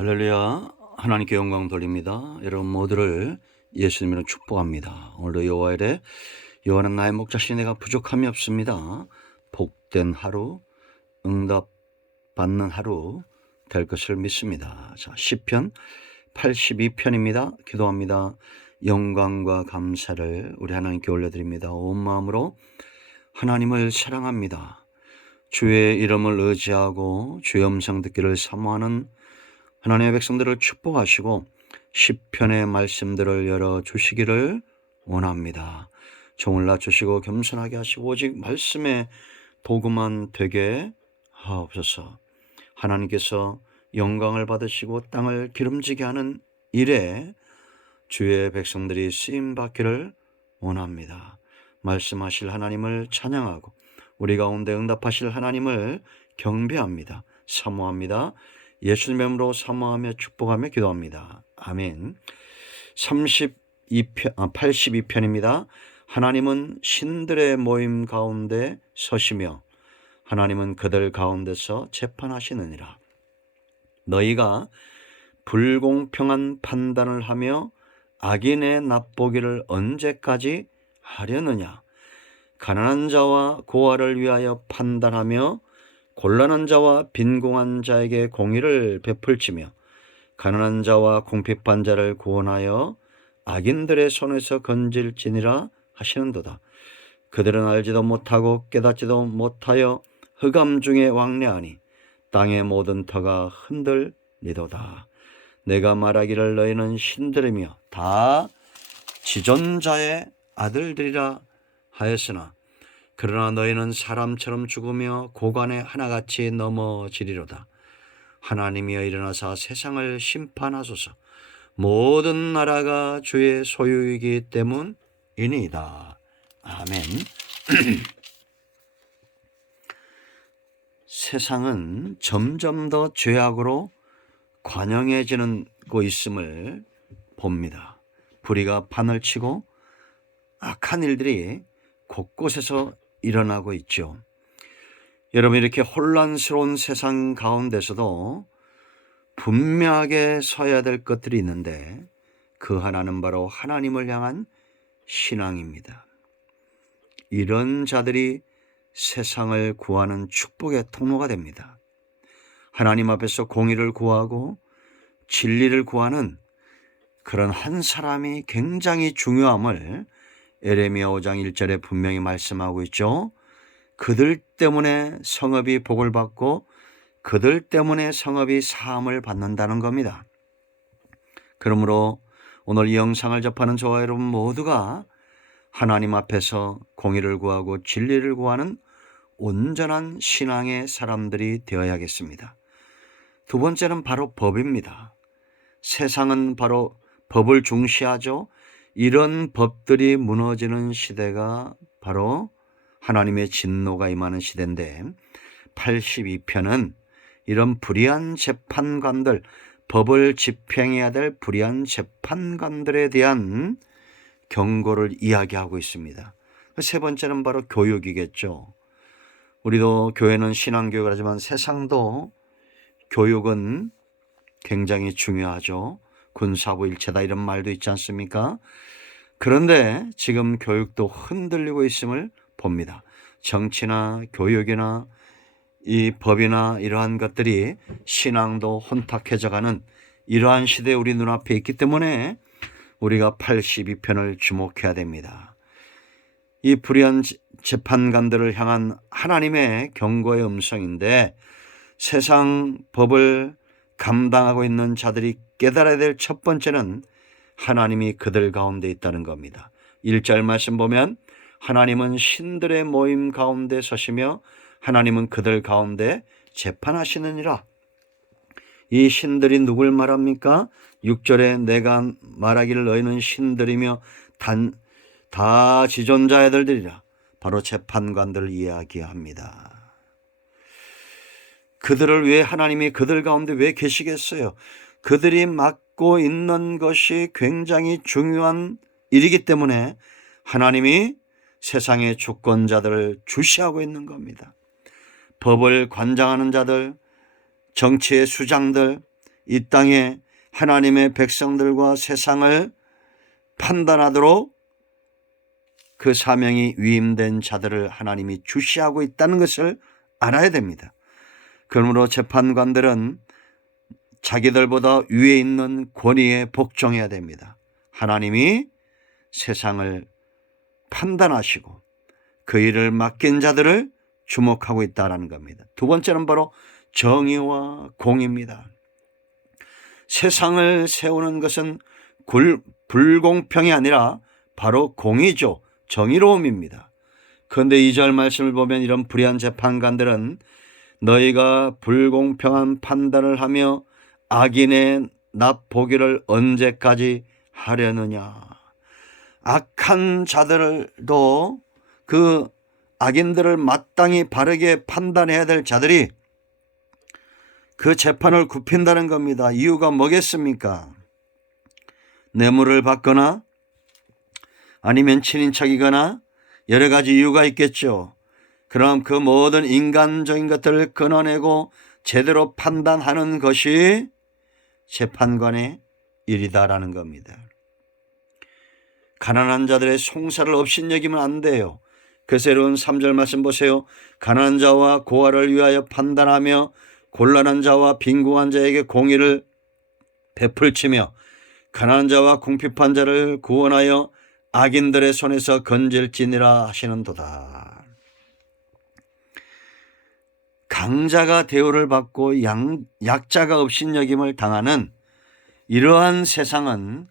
할렐루야. 하나님께 영광 돌립니다. 여러분 모두를 예수님으로 축복합니다. 오늘도 여호와의 래 여호와는 나의 목자시니 내가 부족함이 없습니다. 복된 하루, 응답 받는 하루 될 것을 믿습니다. 자, 시편 82편입니다. 기도합니다. 영광과 감사를 우리 하나님께 올려드립니다. 온 마음으로 하나님을 사랑합니다. 주의 이름을 의지하고 주의 음성 듣기를 사모하는 하나님의 백성들을 축복하시고 시편의 말씀들을 열어주시기를 원합니다. 종을 낮추시고 겸손하게 하시고 오직 말씀의 도구만 되게 하옵소서. 하나님께서 영광을 받으시고 땅을 기름지게 하는 일에 주의 백성들이 쓰임받기를 원합니다. 말씀하실 하나님을 찬양하고 우리 가운데 응답하실 하나님을 경배합니다. 사모합니다. 예수님의 이름으로 사모하며 축복하며 기도합니다. 아멘. 82편입니다. 하나님은 신들의 모임 가운데 서시며 하나님은 그들 가운데서 재판하시느니라. 너희가 불공평한 판단을 하며 악인의 납보기를 언제까지 하려느냐. 가난한 자와 고아를 위하여 판단하며 곤란한 자와 빈궁한 자에게 공의를 베풀지며 가난한 자와 궁핍한 자를 구원하여 악인들의 손에서 건질지니라 하시는도다. 그들은 알지도 못하고 깨닫지도 못하여 흑암 중에 왕래하니 땅의 모든 터가 흔들리도다. 내가 말하기를 너희는 신들이며 다 지존자의 아들들이라 하였으나 그러나 너희는 사람처럼 죽으며 고관에 하나같이 넘어지리로다. 하나님이여 일어나사 세상을 심판하소서. 모든 나라가 주의 소유이기 때문이니이다. 아멘. 세상은 점점 더 죄악으로 관영해지고 있음을 봅니다. 불의가 판을 치고 악한 일들이 곳곳에서 일어나고 있죠. 여러분, 이렇게 혼란스러운 세상 가운데서도 분명하게 서야 될 것들이 있는데 그 하나는 바로 하나님을 향한 신앙입니다. 이런 자들이 세상을 구하는 축복의 통로가 됩니다. 하나님 앞에서 공의를 구하고 진리를 구하는 그런 한 사람이 굉장히 중요함을 에레미야 5장 1절에 분명히 말씀하고 있죠. 그들 때문에 성읍이 복을 받고 그들 때문에 성읍이 사함을 받는다는 겁니다. 그러므로 오늘 이 영상을 접하는 저와 여러분 모두가 하나님 앞에서 공의를 구하고 진리를 구하는 온전한 신앙의 사람들이 되어야겠습니다. 두 번째는 바로 법입니다. 세상은 바로 법을 중시하죠. 이런 법들이 무너지는 시대가 바로 하나님의 진노가 임하는 시대인데 82편은 이런 불의한 재판관들, 법을 집행해야 될 불의한 재판관들에 대한 경고를 이야기하고 있습니다. 세 번째는 바로 교육이겠죠. 우리도 교회는 신앙교육을 하지만 세상도 교육은 굉장히 중요하죠. 군사부 일체다 이런 말도 있지 않습니까? 그런데 지금 교육도 흔들리고 있음을 봅니다. 정치나 교육이나 이 법이나 이러한 것들이 신앙도 혼탁해져가는 이러한 시대에 우리 눈앞에 있기 때문에 우리가 82편을 주목해야 됩니다. 이 불의한 재판관들을 향한 하나님의 경고의 음성인데 세상 법을 감당하고 있는 자들이 깨달아야 될 첫 번째는 하나님이 그들 가운데 있다는 겁니다. 1절 말씀 보면 하나님은 신들의 모임 가운데 서시며 하나님은 그들 가운데 재판하시느니라. 이 신들이 누굴 말합니까? 6절에 내가 말하기를 너희는 신들이며 다 지존자의 아들들이라. 바로 재판관들을 이야기합니다. 그들을 왜 하나님이 그들 가운데 왜 계시겠어요? 그들이 맡고 있는 것이 굉장히 중요한 일이기 때문에 하나님이 세상의 주권자들을 주시하고 있는 겁니다. 법을 관장하는 자들, 정치의 수장들, 이 땅에 하나님의 백성들과 세상을 판단하도록 그 사명이 위임된 자들을 하나님이 주시하고 있다는 것을 알아야 됩니다. 그러므로 재판관들은 자기들보다 위에 있는 권위에 복종해야 됩니다. 하나님이 세상을 판단하시고 그 일을 맡긴 자들을 주목하고 있다는 겁니다. 두 번째는 바로 정의와 공의입니다. 세상을 세우는 것은 불공평이 아니라 바로 공의죠. 정의로움입니다. 그런데 2절 말씀을 보면 이런 불의한 재판관들은 너희가 불공평한 판단을 하며 악인의 납 보기를 언제까지 하려느냐. 악한 자들도 그 악인들을 마땅히 바르게 판단해야 될 자들이 그 재판을 굽힌다는 겁니다. 이유가 뭐겠습니까? 뇌물을 받거나 아니면 친인척이거나 여러 가지 이유가 있겠죠. 그럼 그 모든 인간적인 것들을 끊어내고 제대로 판단하는 것이 재판관의 일이다라는 겁니다. 가난한 자들의 송사를 업신여기면 안 돼요. 그래서 여러분 3절 말씀 보세요. 가난한 자와 고아를 위하여 판단하며 곤란한 자와 빈궁한 자에게 공의를 베풀치며 가난한 자와 궁핍한 자를 구원하여 악인들의 손에서 건질지니라 하시는도다. 강자가 대우를 받고 약자가 업신여김을 당하는 이러한 세상은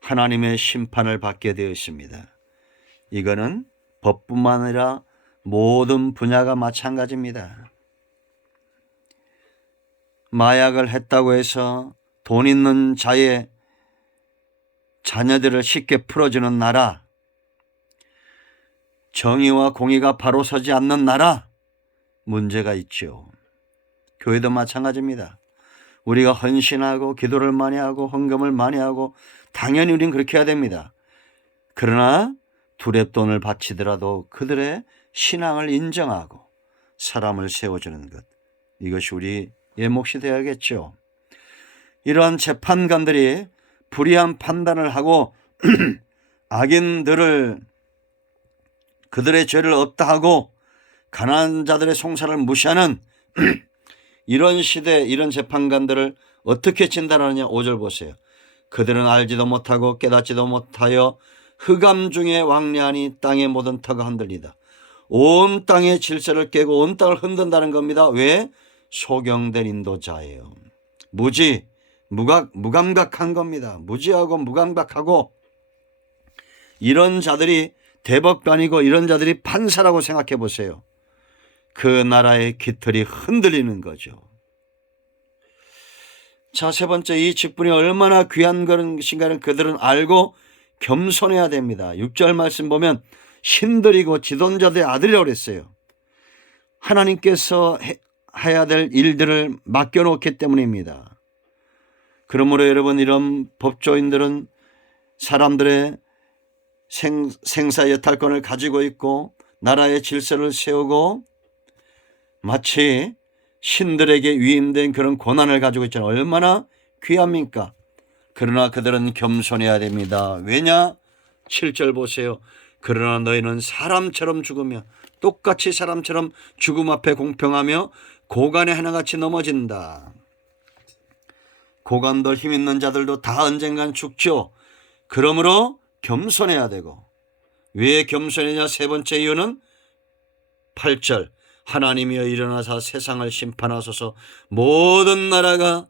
하나님의 심판을 받게 되어 있습니다. 이거는 법뿐만 아니라 모든 분야가 마찬가지입니다. 마약을 했다고 해서 돈 있는 자의 자녀들을 쉽게 풀어주는 나라, 정의와 공의가 바로 서지 않는 나라, 문제가 있죠. 교회도 마찬가지입니다. 우리가 헌신하고 기도를 많이 하고 헌금을 많이 하고 당연히 우리는 그렇게 해야 됩니다. 그러나 두렵돈을 바치더라도 그들의 신앙을 인정하고 사람을 세워주는 것, 이것이 우리의 몫이 되어야겠죠. 이러한 재판관들이 불의한 판단을 하고 악인들을 그들의 죄를 없다 하고 가난한 자들의 송사를 무시하는 이런 시대, 이런 재판관들을 어떻게 진단하느냐. 5절 보세요. 그들은 알지도 못하고 깨닫지도 못하여 흑암 중에 왕래하니 땅의 모든 터가 흔들리다. 온 땅의 질서를 깨고 온 땅을 흔든다는 겁니다. 왜? 소경된 인도자예요. 무감각한 겁니다. 무지하고 무감각하고, 이런 자들이 대법관이고 이런 자들이 판사라고 생각해 보세요. 그 나라의 깃털이 흔들리는 거죠. 자, 세 번째, 이 직분이 얼마나 귀한 것인가를 그들은 알고 겸손해야 됩니다. 6절 말씀 보면 신들이고 지존자들의 아들이라고 그랬어요. 하나님께서 해야 될 일들을 맡겨놓기 때문입니다. 그러므로 여러분, 이런 법조인들은 사람들의 생사 여탈권을 가지고 있고 나라의 질서를 세우고 마치 신들에게 위임된 그런 권한을 가지고 있잖아요. 얼마나 귀합니까? 그러나 그들은 겸손해야 됩니다. 왜냐? 7절 보세요. 그러나 너희는 사람처럼 죽으며 똑같이 사람처럼 죽음 앞에 공평하며 고관에 하나같이 넘어진다. 고관들, 힘 있는 자들도 다 언젠간 죽죠. 그러므로 겸손해야 되고, 왜 겸손해냐? 세 번째 이유는 8절. 하나님이여 일어나사 세상을 심판하소서. 모든 나라가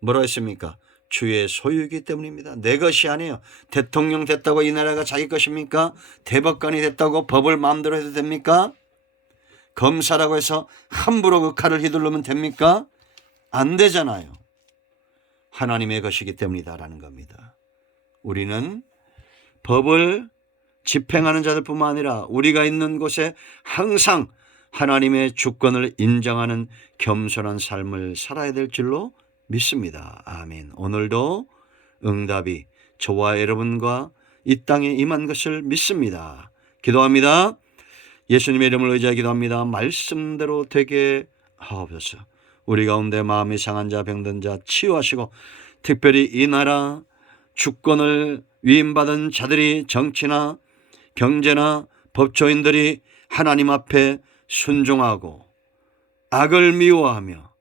뭐라 했습니까? 주의 소유이기 때문입니다. 내 것이 아니에요. 대통령 됐다고 이 나라가 자기 것입니까? 대법관이 됐다고 법을 마음대로 해도 됩니까? 검사라고 해서 함부로 그 칼을 휘두르면 됩니까? 안 되잖아요. 하나님의 것이기 때문이다라는 겁니다. 우리는 법을 집행하는 자들뿐만 아니라 우리가 있는 곳에 항상 하나님의 주권을 인정하는 겸손한 삶을 살아야 될 줄로 믿습니다. 아멘. 오늘도 응답이 저와 여러분과 이 땅에 임한 것을 믿습니다. 기도합니다. 예수님의 이름을 의지하여 기도합니다. 말씀대로 되게 하옵소서. 우리 가운데 마음이 상한 자, 병든 자 치유하시고 특별히 이 나라 주권을 위임받은 자들이 정치나 경제나 법조인들이 하나님 앞에 순종하고 악을 미워하며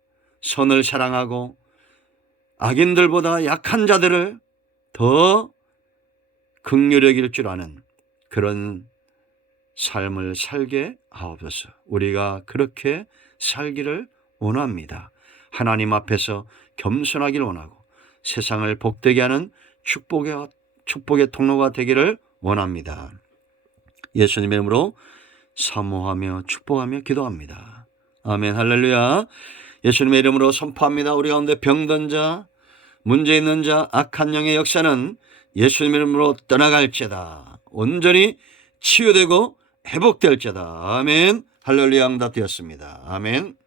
선을 사랑하고 악인들보다 약한 자들을 더 긍휼히 여길 줄 아는 그런 삶을 살게 하옵소서. 우리가 그렇게 살기를 원합니다. 하나님 앞에서 겸손하기를 원하고 세상을 복되게 하는 축복의 통로가 되기를 원합니다. 예수님의 이름으로 사모하며 축복하며 기도합니다. 아멘. 할렐루야. 예수님의 이름으로 선포합니다. 우리 가운데 병든 자, 문제 있는 자, 악한 영의 역사는 예수님의 이름으로 떠나갈지어다. 온전히 치유되고 회복될지어다. 아멘. 할렐루야. 응답되었습니다. 아멘.